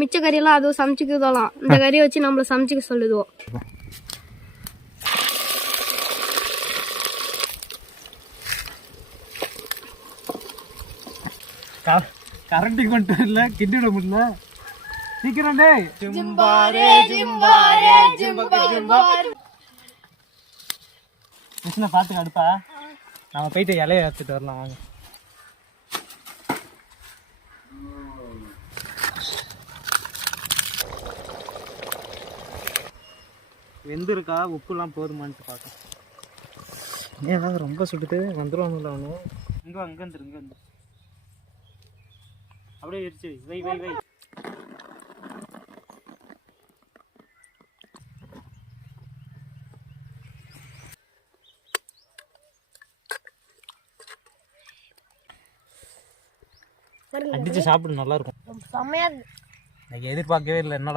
மிச்ச கறியெல்லாம் அதுவும் சமைச்சிக்குதெல்லாம் இந்த கறியை வச்சு நம்மள சமைச்சிக்க சொல்லுதுவோம். கரண்டி கொண்டு வரல, கிண்டிட முடியல. சீக்கிரம் டேய். மிஷினை பார்த்துக்க அடுப்பா. நம்ம போயிட்டு இலைய எடுத்துட்டு வரலாம் வாங்க. வெந்திருக்கா, உப்புலாம் போதுமான்ட்டு பார்க்க. ஏதாவது ரொம்ப சுட்டுட்டு வந்துடுவானுங்களா அவனு. இங்கே வந்துரு, இங்கே வந்து அப்படியே இருச்சு. வை வை வை. அடிச்சு சாப்பிடு, நல்லா இருக்கும். செம்மையா எதிர்பார்க்கவே இல்லை. என்னடா